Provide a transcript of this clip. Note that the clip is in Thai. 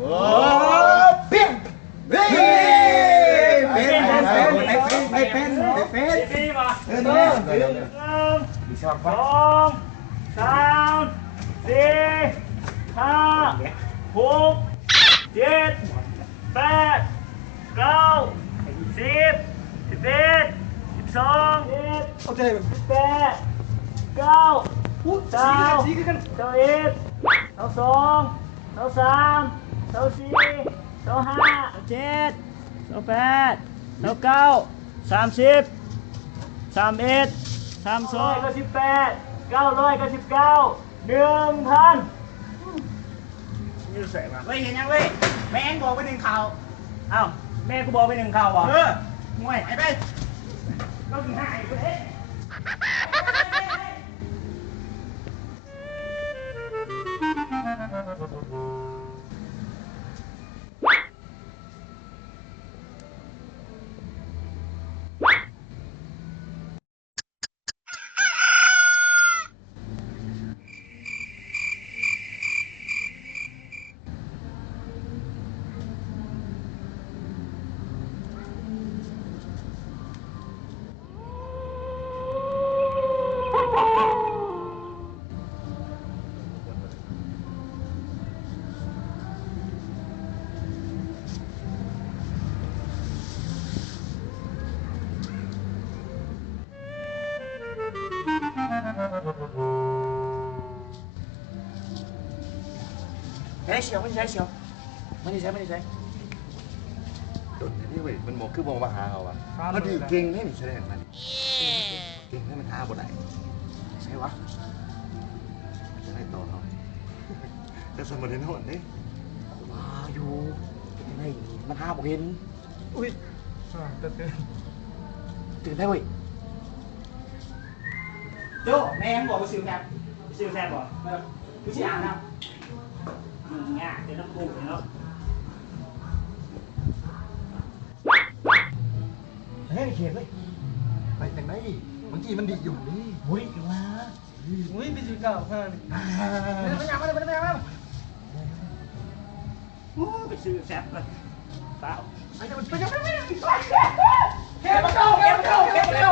โอ้เปี้ยงเป็นดีป่ะชอบ สองสามสี่ห้าหกเจ็ดแปดเก้า10 11 12โอเค18 9พูด เก้า11 12 13 14 15 17 18 19 30 31 32 18 999 1,000นี่ใส่มา เฮ้ยเห็นยังเว้ยแม่งบอกไปหนึ่งข่าว อ้าวแม่กูบอกไป1 ข่าวเหรอ มวยไปก็ถึงหายไปเอ๊ะเชียวไม่ใช่เชียวไม่ใช่โดนนี่เว้ยมันหมกคือมองมาหาเขาวะมันดีเก่งให้มันแสดงมันเก่งให้มันหาบทไหนใช่วะจะได้ต่อเขาจะสมบูรณ์ในหนนี่ ว้าอยู่ยังไงมันห้าบอกเห็น อุ้ย ตื่นได้เว้ย โจ้แม่งบอกไปซื้อแซ่บบ่กูชื่ออ่านนะง่ายเดี๋ยวน้ำกูเนาะ เฮ้ยเขียนเลยไปแต่งไหนเมื่อกี้มันดีอยู่นี่หุ้ยอยู่นะหุ้ยไปซื้อเก่าเพิ่ม ไม่ยากไม่ยาก ไปซื้อแซ่บเลยเปล่า ไปเก็บมันเข้า